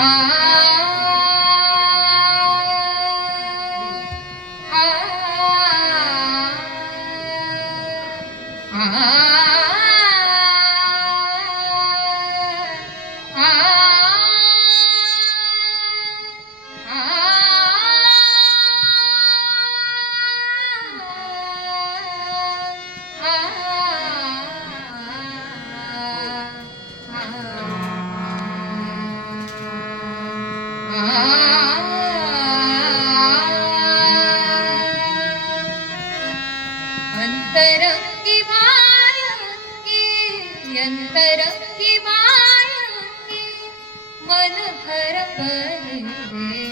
Ah मन भर परे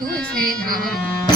तुझे नाम